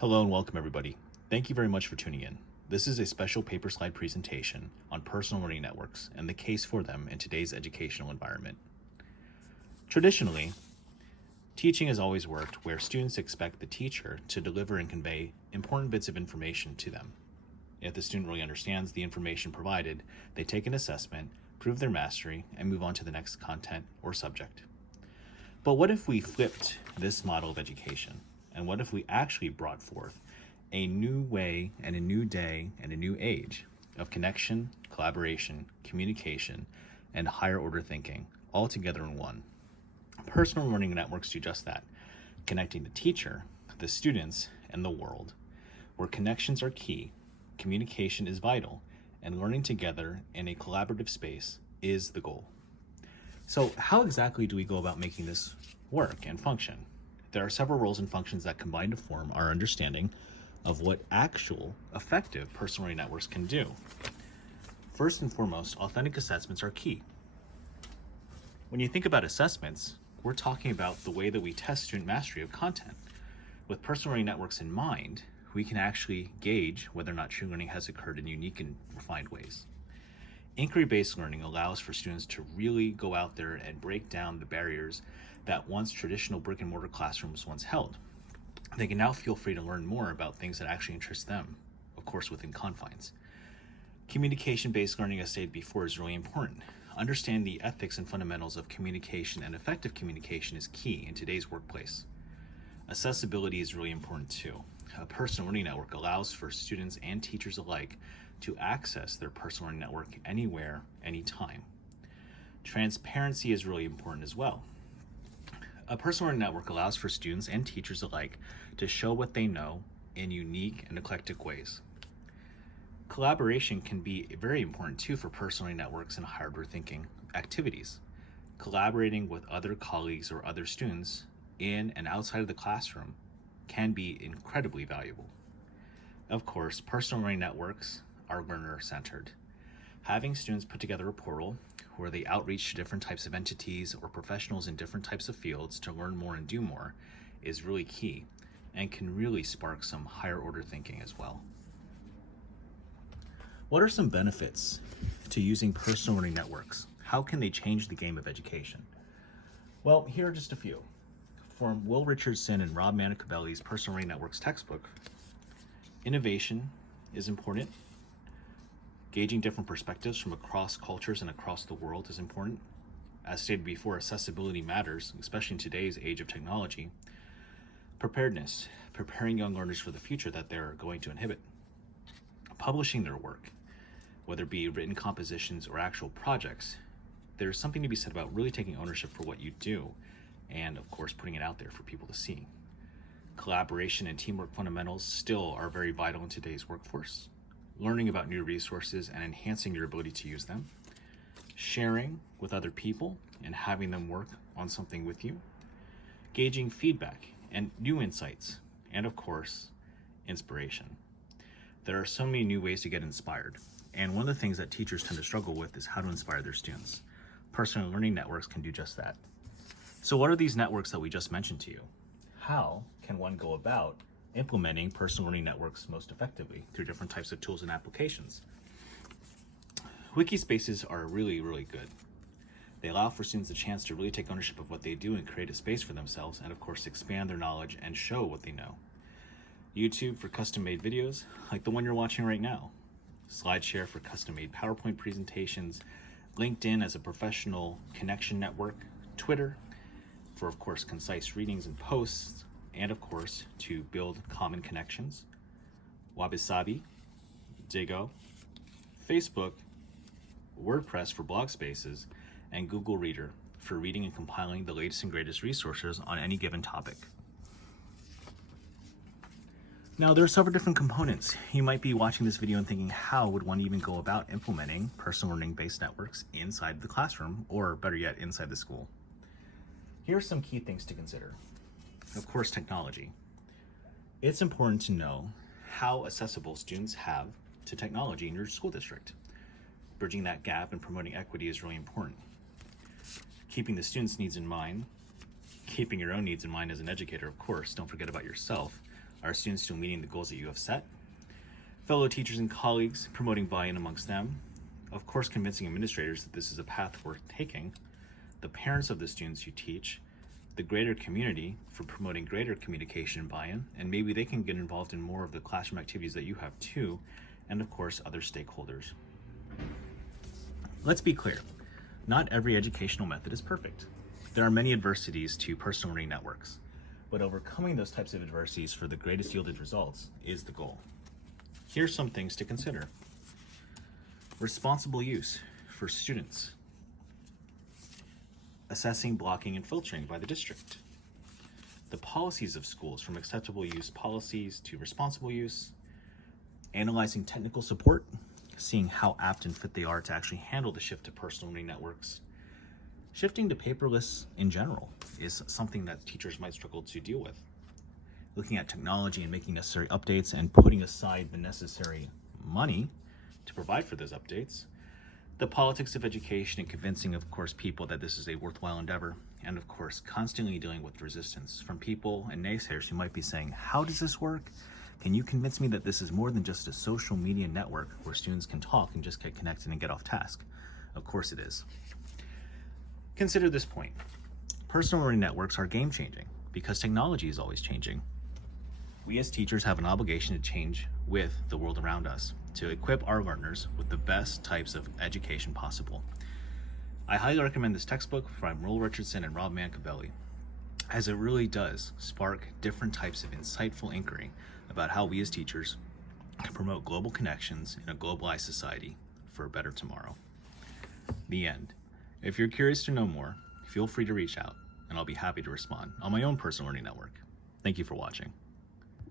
Hello and welcome everybody. Thank you very much for tuning in. This is a special paper slide presentation on personal learning networks and the case for them in today's educational environment. Traditionally, teaching has always worked where students expect the teacher to deliver and convey important bits of information to them. If the student really understands the information provided, they take an assessment, prove their mastery, and move on to the next content or subject. But what if we flipped this model of education? And what if we actually brought forth a new way and a new day and a new age of connection, collaboration, communication, and higher order thinking all together in one? Personal learning networks do just that, connecting the teacher, the students, and the world. Where connections are key, communication is vital, and learning together in a collaborative space is the goal. So how exactly do we go about making this work and function? There are several roles and functions that combine to form our understanding of what actual effective personal learning networks can do. First and foremost, authentic assessments are key. When you think about assessments, we're talking about the way that we test student mastery of content. With personal learning networks in mind, we can actually gauge whether or not true learning has occurred in unique and refined ways. Inquiry-based learning allows for students to really go out there and break down the barriers that once traditional brick and mortar classrooms once held. They can now feel free to learn more about things that actually interest them, of course within confines. Communication-based learning, as stated before, is really important. Understanding the ethics and fundamentals of communication and effective communication is key in today's workplace. Accessibility is really important too. A personal learning network allows for students and teachers alike to access their personal learning network anywhere, anytime. Transparency is really important as well. A personal learning network allows for students and teachers alike to show what they know in unique and eclectic ways. Collaboration can be very important too for personal learning networks and higher order thinking activities. Collaborating with other colleagues or other students in and outside of the classroom can be incredibly valuable. Of course, personal learning networks are learner-centered. Having students put together a portal where they outreach to different types of entities or professionals in different types of fields to learn more and do more is really key and can really spark some higher order thinking as well. What are some benefits to using personal learning networks? How can they change the game of education? Well, here are just a few. From Will Richardson and Rob Manicabelli's Personal Learning Networks textbook, innovation is important. Gauging different perspectives from across cultures and across the world is important. As stated before, accessibility matters, especially in today's age of technology. Preparedness, preparing young learners for the future that they're going to inhabit. Publishing their work, whether it be written compositions or actual projects, there's something to be said about really taking ownership for what you do and, of course, putting it out there for people to see. Collaboration and teamwork fundamentals still are very vital in today's workforce. Learning about new resources and enhancing your ability to use them, sharing with other people and having them work on something with you, gauging feedback and new insights, and of course, inspiration. There are so many new ways to get inspired, and one of the things that teachers tend to struggle with is how to inspire their students. Personal learning networks can do just that. So what are these networks that we just mentioned to you? How can one go about implementing personal learning networks most effectively through different types of tools and applications? Wiki spaces are really, really good. They allow for students a chance to really take ownership of what they do and create a space for themselves and of course expand their knowledge and show what they know. YouTube for custom-made videos like the one you're watching right now. SlideShare for custom-made PowerPoint presentations. LinkedIn as a professional connection network. Twitter for of course concise readings and posts, and of course to build common connections. Wabi-Sabi, Digo, Facebook, WordPress for blog spaces, and Google Reader for reading and compiling the latest and greatest resources on any given topic. Now there are several different components. You might be watching this video and thinking, how would one even go about implementing personal learning based networks inside the classroom, or better yet, inside the school? Here are some key things to consider. Of course, technology. It's important to know how accessible students have to technology in your school district. Bridging that gap and promoting equity is really important. Keeping the students' needs in mind, keeping your own needs in mind as an educator, of course, don't forget about yourself, Are students still meeting the goals that you have set? Fellow teachers and colleagues, promoting buy-in amongst them. Of course, convincing administrators that this is a path worth taking. The parents of the students you teach. The greater community for promoting greater communication and buy-in, and maybe they can get involved in more of the classroom activities that you have too, and of course, other stakeholders. Let's be clear, not every educational method is perfect. There are many adversities to personal learning networks, but overcoming those types of adversities for the greatest yielded results is the goal. Here's some things to consider. Responsible use for students. Assessing, blocking, and filtering by the district. The policies of schools, from acceptable use policies to responsible use. Analyzing technical support, seeing how apt and fit they are to actually handle the shift to personal learning networks. Shifting to paperless in general is something that teachers might struggle to deal with. Looking at technology and making necessary updates and putting aside the necessary money to provide for those updates. The politics of education and convincing, of course, people that this is a worthwhile endeavor. And of course, constantly dealing with resistance from people and naysayers who might be saying, how does this work? Can you convince me that this is more than just a social media network where students can talk and just get connected and get off task? Of course it is. Consider this point. Personal learning networks are game-changing because technology is always changing. We as teachers have an obligation to change with the world around us, to equip our learners with the best types of education possible. I highly recommend this textbook from Roel Richardson and Rob Mancabelli, as it really does spark different types of insightful inquiry about how we as teachers can promote global connections in a globalized society for a better tomorrow. The end. If you're curious to know more, feel free to reach out, and I'll be happy to respond on my own personal learning network. Thank you for watching.